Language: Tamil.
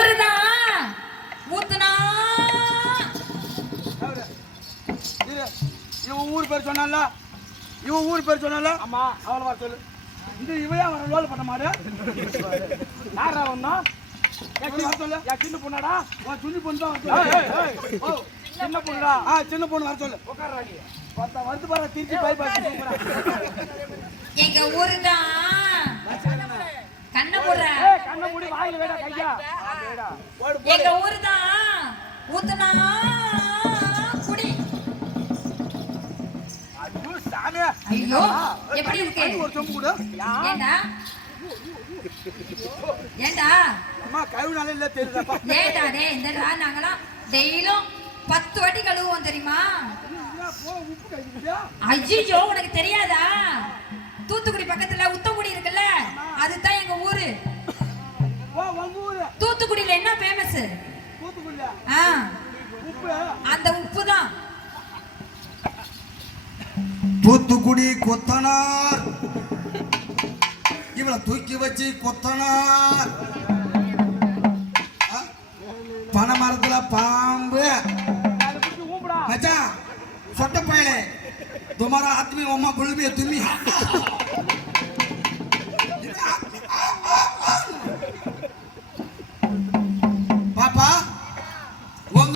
ஊருதான் ஊத்துனா. இவன் ஊர் பேர் சொன்னால இவன் ஊர் பேர் சொன்னால ஆமா. அவளை வர சொல்லு. இந்த இவையா வர லோல் பண்ண மாடு? யாரா வந்தா? சின்ன பொண்ணாடா? உன் சுண்ணி பொண்ணு தான் சின்ன பொண்ணுடா ஆ சின்ன பொண்ணு வர சொல்லு. உட்கார்றா நீ. பத்தா வந்து பாரு திருச்சி பைபாஸ் எங்க ஊருதான் கண்ண போடுற கண்ண மூடி வாயில வேடா கையா. எங்க ஊருதான் ஊத்துனா குடி. ஐயோ சாமி. ஐயோ எப்படி இருக்கு? தண்ணி ஒரு சொம்பு கொடு. ஏண்டா? ஏண்டா? அம்மா கழுவினாலே இல்ல தெரியுதாப்பா? ஏண்டா டே இந்தடா நாங்களாம் டெய்லியும் பத்து வாட்டி கழுவுவோம் தெரியுமா? ஐயோ உனக்கு தெரியாதா? என்னது? அந்த உப்பு. தான் தூத்துக்குடி கொத்தனார். இவளை தூக்கி வச்சு கொத்தனார். பனை மரத்துல பாம்பு. மச்சா சொட்ட பயலே. துமாரா ஆத்மி உமா புல்மிய தும்மி. papá